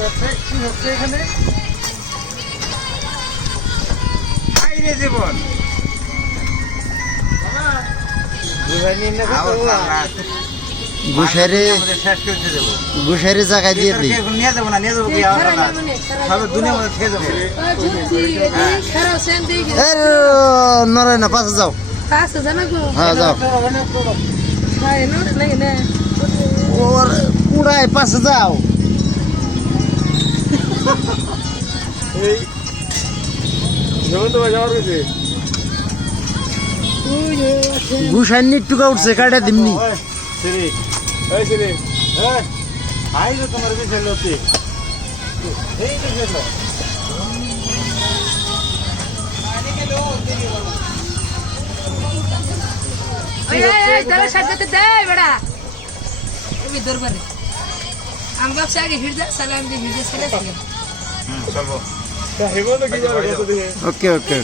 হচ্ছে এখানে আইরে জীবন গুসাইরে গুসাইরে জায়গায় দিয়ে দিই নিয়ে যাবো না নিয়ে যাবো কি সব দুনিয়ার মধ্যে খেয়ে যাবো নড়ে না পাশে যাও হ্যাঁ যাও ওর কুড়ায় পাশে যাও গুসাই নিটুকা উঠছে কাটা দিমনি তোমার বিষয় লতি এই বিষয় লো ওকে ওকে